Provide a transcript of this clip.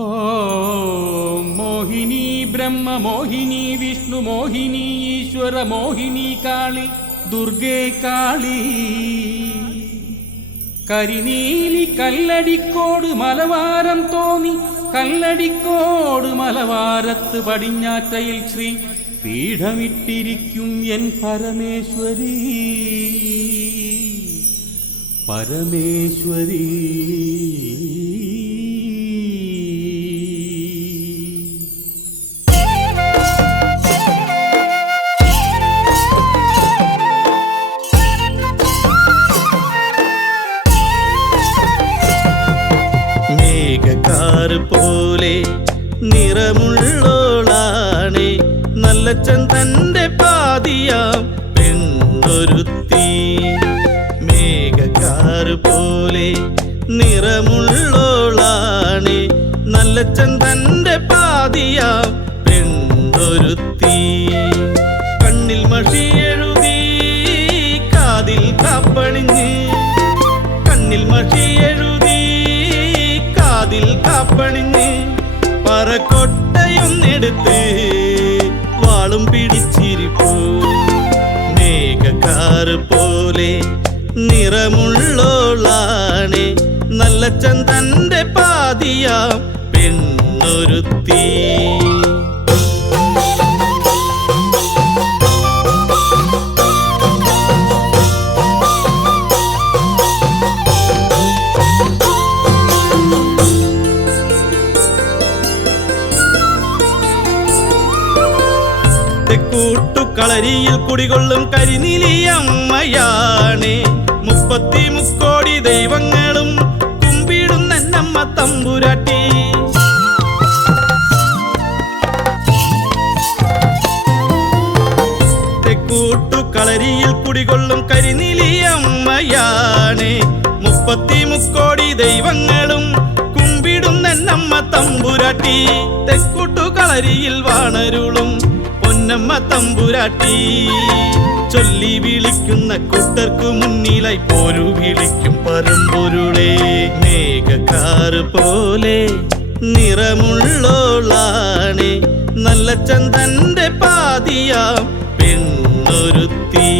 ഓം മോഹിനി ബ്രഹ്മ മോഹിനി വിഷ്ണു മോഹിനി ഈശ്വര മോഹിനി കാളി ദുർഗേ കാളി കരിനീലി കല്ലടിക്കോട് മലവാരം തോന്നി കല്ലടിക്കോട് മലവാരത്ത് പടിഞ്ഞാറ്റയിൽ ശ്രീ പീഠമിട്ടിരിക്കും എൻ പരമേശ്വരി പരമേശ്വരി. മേഘക്കാറ് പോലെ നിറമുള്ളോളാണേ നല്ലച്ചൻ തന്റെ പാതിയാം പെണ്ണൊരുത്തി. മേഘക്കാറ് പോലെ നിറമുള്ളോളാണേ നല്ലച്ചൻ തന്റെ പാതിയാം പെണ്ണൊരുത്തി. കണ്ണിൽ മഷി എഴുതി കാതിൽ കാപ്പണിഞ്ഞ് കണ്ണിൽ മഷി എഴുതി കാതിൽ കാപ്പണിഞ്ഞ് പറക്കൊട്ടയൊന്നെടുത്ത് വാളും പിടിച്ചിരിപ്പൂ. മേഘക്കാറ് പോലെ നിറമുള്ളോളാണേ നല്ലച്ചൻ തന്റെ പാതിയാം പെണ്ണൊരുത്തി. തെക്കൂട്ടുകളരിയിൽ കുടികൊള്ളും കരിനീലിയമ്മയാണേ 33 കോടി ദൈവങ്ങളും കുമ്പിടുന്ന നമ്മ തമ്പുരാട്ടി. തെക്കൂട്ടുകളരിയിൽ കുടികൊള്ളും കരിനീലിയമ്മയാണേ 33 കോടി ദൈവങ്ങളും കുമ്പിടുന്ന നമ്മ തമ്പുരാട്ടി. തെക്കൂട്ടുകളരിയിൽ വാണരുളും പൊന്നമ്മ തമ്പുരാട്ടി. ചൊല്ലി വിളിക്കുന്ന കൂട്ടർക്കു മുന്നിലായി പോരു വിളിക്കും പരമ്പൊരുളേ. മേഘക്കാറ് പോലെ നിറമുള്ളോളാണേ നല്ലച്ചൻ തന്റെ പാതിയാം പെണ്ണൊരുത്തി.